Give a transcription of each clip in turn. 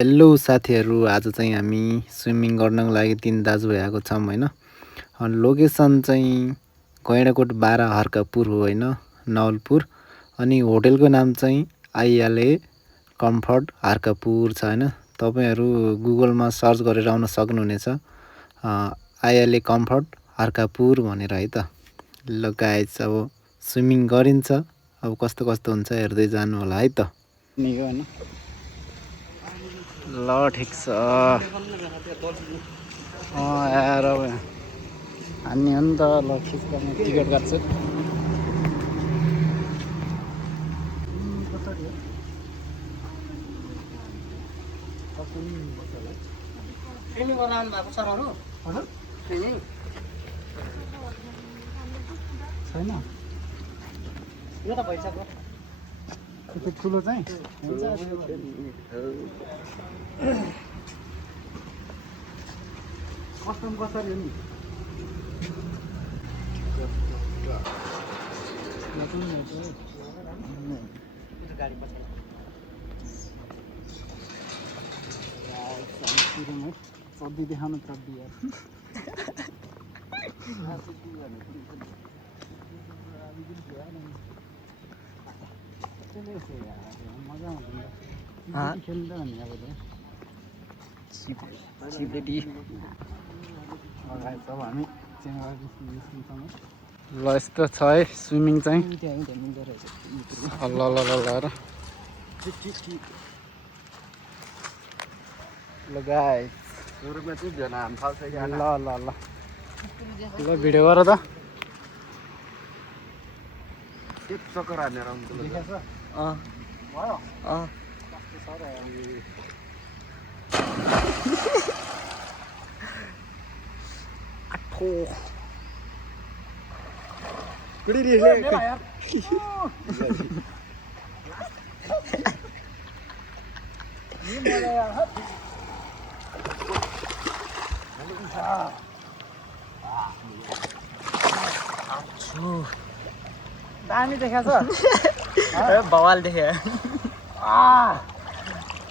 Hello साथीहरू, आज चाहिँ हामी स्विमिङ गर्नको लागि 3 दाजुभाइ आएको छौँ होइन। लोकेसन चाहिँ गैँडाकोट 12 हर्कापुर हो होइन, नवलपुर। अनि होटेलको नाम चाहिँ आइएलए कम्फर्ट हर्कापुर छ होइन। तपाईँहरू गुगलमा सर्च गरेर आउन सक्नुहुनेछ, आइएलए कम्फर्ट हर्कापुर भनेर है त। ल गाइस, अब स्विमिङ गरिन्छ, अब कस्तो कस्तो हुन्छ हेर्दै जानु होला है त। ल ठिक छ यार, अब हान्ने हो नि त। ल खिच्काने टिकट काट्छु। छैन यो त भइसक्यो। त्यो ठुलो चाहिँ कस्टम कसरी हो नि? गाडी पछाडि चड्दी देखाउनु चड्दी यार। मजा आउँछ खेल्दा भने अब चिप्लेटी अब हामी ल यस्तो छ है स्विमिङ चाहिँ। ल ल ल ल ल गाइस, सुरुमा चाहिँ भिडियो हाम थाल्छ। ल ल ल ल भिडियो गर त। एक चक्कर हानेर आउँछ देखाछ। भयो आठो कुडी यार। ये मजा यार। दामी देखाछ। बवाल देखे।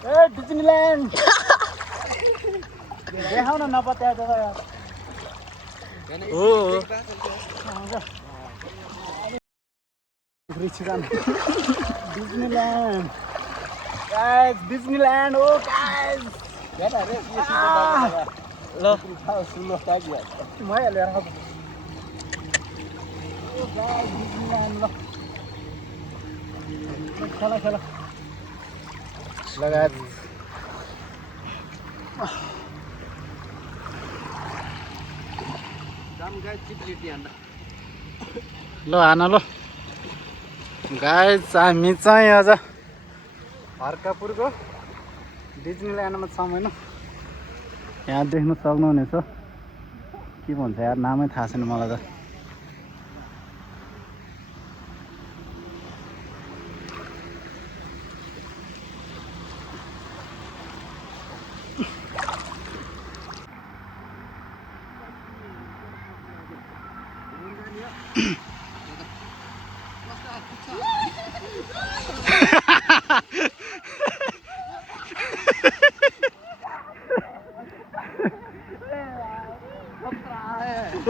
ए डिज्नील्यान्ड देखाउ न, नपत्या जग्गा यार। हो डिज्नील्यान्ड गाइस, डिज्नील्यान्ड हो गाइस। ल सुलो तागिया म लिएर आउँछु। ओ गाइस डिज्नील्यान्ड ल खेला खेला लगात। ल हान ल गाइस, हामी चाहिँ आज हर्कापुरको डिज्नील्यान्डमा छौँ होइन। यहाँ देख्न सक्नुहुनेछ, के भन्छ यार नामै थाहा छैन मलाई त।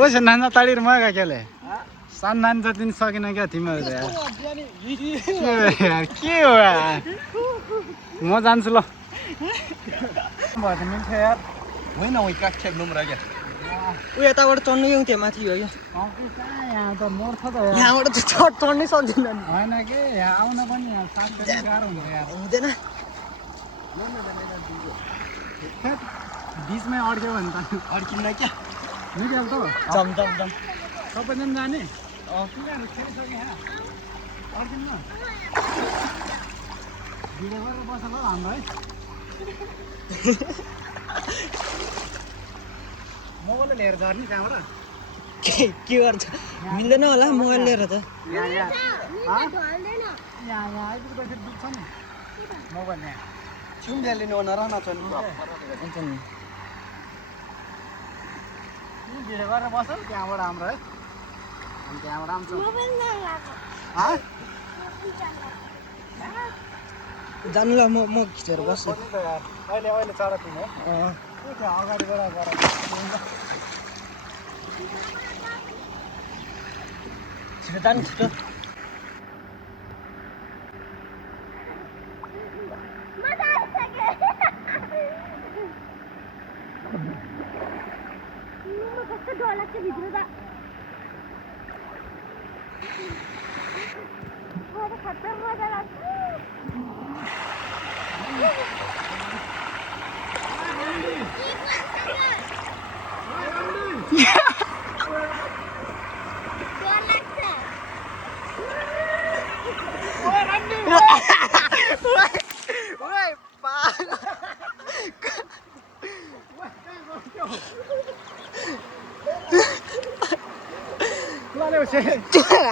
ओ नाना ताडी मगा केले सान नान जति नि सकिन क्या तिमीहरू त यार। के हो यार, म जान्छु ल। मिल्छ यार होइन उही काठ खेप्नु पनि क्या। ऊ यताबाट चढ्नु कि त्यहाँ माथि हो क्या। यहाँ त मर्छ त यहाँबाट त चढ्नै सक्दैन नि। होइन कि यहाँ आउन पनि यहाँ साथ गाह्रो हुन्छ यार। हुँदैन बिचमै अड्क्यो भने त अड्किन्न क्या। निकाल त जम जम जम सबैजना जाने। पुरानो खेलिसक्यो यहाँ अड्किन्न। भिडियो गरेर बस्छ ल हाम्रो है। मोबाइल लिएर झर्ने त्यहाँबाट के गर्छ? मिल्दैन होला मोबाइल लिएर त। यहाँ आइपुग्दाखेरि दुख्छ नि मोबाइल। यहाँ चुम्बिया लिनु नरहन हुन्छ नि। भिडियो गरेर बस्छ त्यहाँबाट हाम्रो है। त्यहाँबाट आउँछ। जानु ल म खिचेर बस्छु अहिले चढा तिमी त्यहाँ अगाडि गएर छिटो जानु छिटो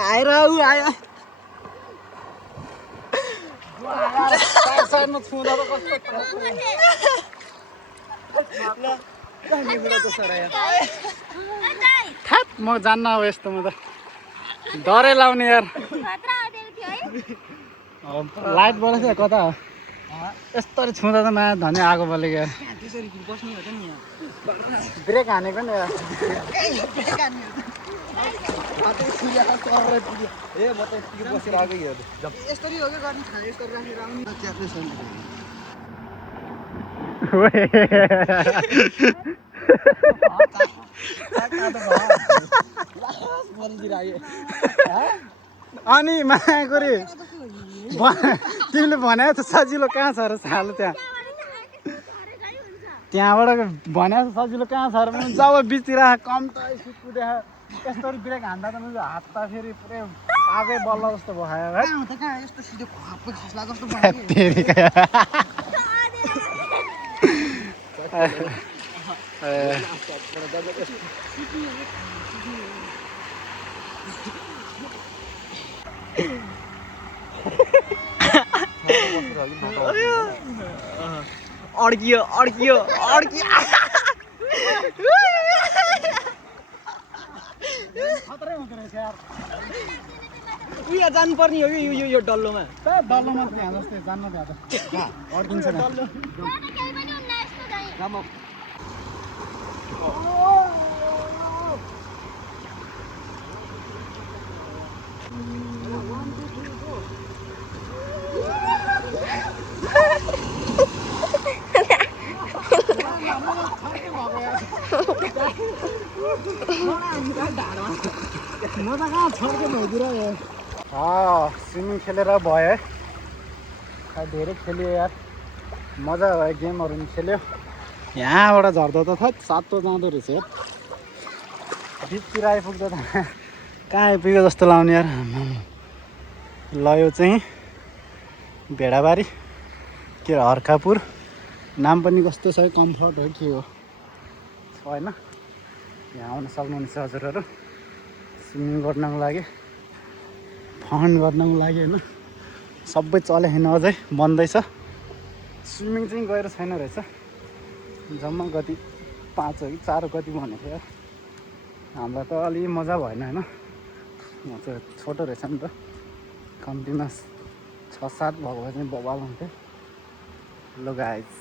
आएर ऊ आयो म जान्न अब यस्तोमा त डरै लाउने यार लाइटबाट चाहिँ कता हो यस्तरी छुँदा त नयाँ धनी आगो बलेको यार त्यसरी बस्ने हो त नि यहाँ ब्रेक हानेको नि यार ए म त यति बसेर आएको हेर्नु यसरी हो क्या गर्ने खाना यसरी राखेर आउने अनि मायाकोरी तिमीले भनेको त सजिलो कहाँ छ र सालो त्यहाँबाट भनेको सजिलो कहाँ छ र जब बिचतिर कम त कुदे यस्तरी ब्रेक हान्दा त मेरो हात त फेरि पुरै आगै बल्ल जस्तो भयो है यस्तो सिधो खप्पै खस्ला जस्तो अड्कियो खतरै हुँदो रहेछ यार उयो जानुपर्ने हो कि यो डल्लोमा डल्लोमा त्यहाँ जस्तै जान्न त्यहाँ त अड्किन्छ नि म त कहाँ छड्के भइदिएर स्विमिङ खेलेर भयो है धेरै खेल्यो यार मजा भयो गेमहरू पनि खेल्यो यहाँबाट झर्दा त थत सातो जाँदो रहेछ यार बिचतिर आइपुग्दा त कहाँ आइपुग्यो जस्तो लाउने यार ल यो चाहिँ भेडाबारी के हर्कापुर नाम पनि कस्तो छ कम्फर्ट हो के हो होइन यहाँ आउन सक्नुहुनेछ हजुरहरू स्विमिङ गर्नको लागि फन गर्नको लागि होइन सबै चले छैन अझै बन्दैछ स्विमिङ चाहिँ गएर छैन रहेछ जम्मा कति 5 हो कि 4 कति भनेको थियो हामीलाई त अलि मजा भएन होइन म चाहिँ छोटो रहेछ नि त कम्तीमा 6-7 भएको भए चाहिँ बवाल हुन्थ्यो ल गाइस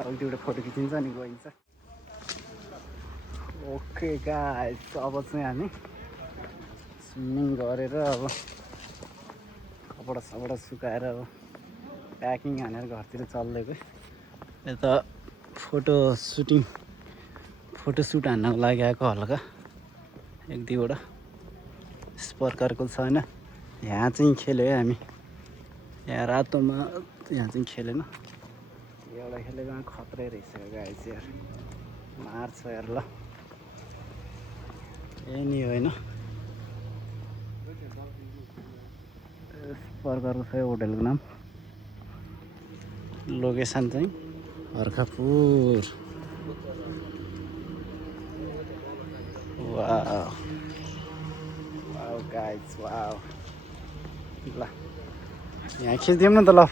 अब एउटा फोटो खिचिन्छ नि गइन्छ ओके गाइस अब चाहिँ हामी स्विमिङ गरेर अब कपडा सुकाएर अब प्याकिङ हानेर घरतिर चल्दैको यता फोटोसुट हान्नको लागि आएको हल्का 1-2वटा स्पर्करको छैन यहाँ चाहिँ खेल्यो है हामी यहाँ रातोमा यहाँ चाहिँ खेलेन एउटा खेलेकोमा खत्रै रहेछ गाइस यार मार्छ यार ल यही नि होइन स्पर्करको छ होटलको नाम लोकेसन चाहिँ हर्कापुर वाउ गाइस वाउ ल यहाँ खिचिदिउँ न त ल